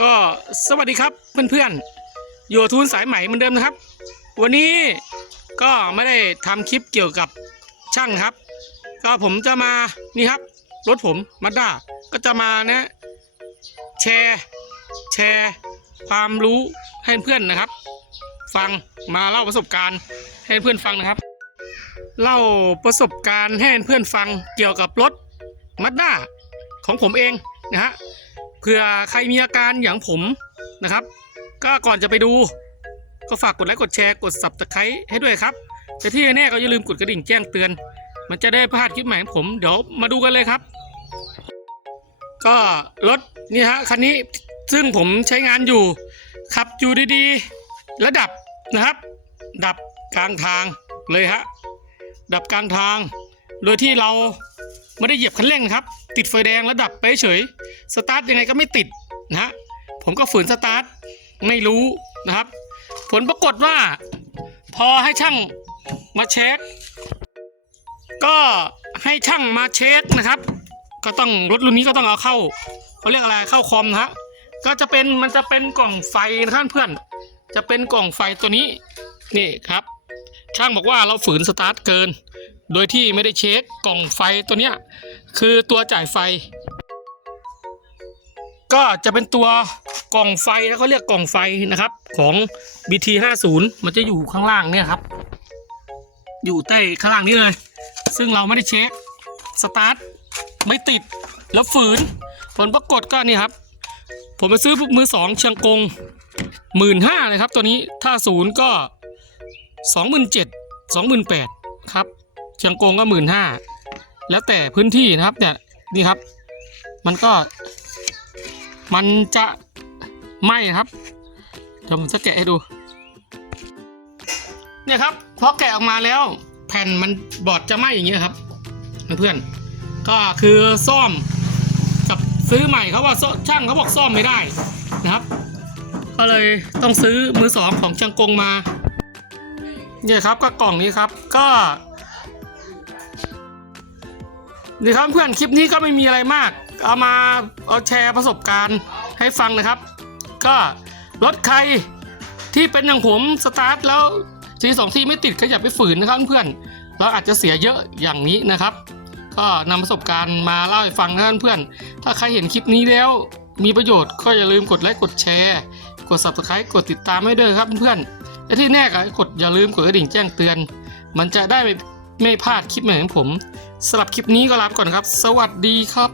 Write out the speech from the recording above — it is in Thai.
ก็สวัสดีครับเพื่อนๆอยู่ทูนสายใหม่เหมือนเดิมนะครับ วันนี้ก็ไม่ได้ทำคลิปเกี่ยวกับช่างครับ ก็ผมจะมานี่ครับ รถผมมาด้าก็จะมานะแชร์แชร์ความรู้ให้เพื่อนนะครับ ฟังมาเล่าประสบการณ์ให้เพื่อนฟังนะครับ เล่าประสบการณ์ให้เพื่อนฟังเกี่ยวกับรถมัดด้าของผมเองนะฮะ เผื่อใครมีอาการอย่างผมนะครับ ก็ก่อนจะไปดู ก็ฝากกดไลค์กดแชร์กด subscribe ให้ด้วยครับแต่ที่แน่ก็อย่าลืมกดกระดิ่งแจ้งเตือน มันจะได้พลาดคลิปใหม่ของผมเดี๋ยวมาดูกันเลยครับ ก็รถนี่ฮะคันนี้ซึ่งผมใช้งานอยู่ขับอยู่ดีๆแล้วดับนะครับ ดับกลางทางเลยฮะดับกลางทาง โดยที่เรา ไม่ได้เหยียบคันเร่งนะครับ ติดไฟแดงแล้วดับไปเฉย สตาร์ทยังไงก็ไม่ติดนะฮะ ผมก็ฝืนสตาร์ทไม่รู้นะครับ ผลปรากฏว่า พอให้ช่างมาเช็ค ก็ให้ช่างมาเช็คนะครับ ก็ต้องรถรุ่นนี้ก็ต้องเอาเข้าเขาเรียกอะไรเข้าคอมนะฮะ ก็จะเป็นมันจะเป็นกล่องไฟนะครับเพื่อน จะเป็นกล่องไฟตัวนี้ นี่ครับ ช่างบอกว่าเราฝืนสตาร์ทเกิน โดยที่ไม่ได้เช็คกล่องไฟตัวเนี้ยคือตัวจ่ายไฟ ก็จะเป็นตัวกล่องไฟแล้วก็เรียกกล่องไฟนะครับของ BT 50 มันจะอยู่ข้างล่างเนี่ยครับ อยู่ใต้ข้างล่างนี้เลย ซึ่งเราไม่ได้เช็คสตาร์ทไม่ติดแล้วฝืน ผลปรากฏก็นี่ครับ ผมไปซื้อมือสองเชียงกงหมื่นห้าเลยครับ ตัวนี้ถ้าศูนย์ก็สองหมื่นเจ็ดสองหมื่นแปดครับ เชียงกงก็หมื่นห้าแล้วแต่พื้นที่นะครับเนี่ยนี่ครับ มันก็ มันจะไหม้ครับเดี๋ยวผมจะแกะให้ดู เนี่ยครับพอแกะออกมาแล้ว แผ่นมันบอร์ดจะไหม้อย่างเงี้ยครับเพื่อนก็คือซ่อมกับซื้อใหม่เขาว่าช่างเขาบอกซ่อมไม่ได้นะครับ ก็เลยต้องซื้อมือสองของช่างกงมาเนี่ยครับก็กล่องนี้ครับก็ นี่ครับเพื่อนคลิปนี้ก็ไม่มีอะไรมาก เอามาเอาแชร์ประสบการณ์ให้ฟังนะครับ ก็รถใครที่เป็นอย่างผมสตาร์ทแล้วทีสองที่ไม่ติดขยับไปฝืนนะครับเพื่อนเราอาจจะเสียเยอะอย่างนี้นะครับ ก็นำประสบการณ์มาเล่าให้ฟังนะเพื่อนถ้าใครเห็นคลิปนี้แล้วมีประโยชน์ก็อย่าลืมกดไลค์กดแชร์ กด subscribe กดติดตามให้ด้วยครับเพื่อนและที่แน่ก็กดอย่าลืมกดกระดิ่งแจ้งเตือน มันจะได้ไม่ไม่พลาดคลิปใหม่ของผม สำหรับคลิปนี้ก็ลาไปก่อนครับ สวัสดีครับ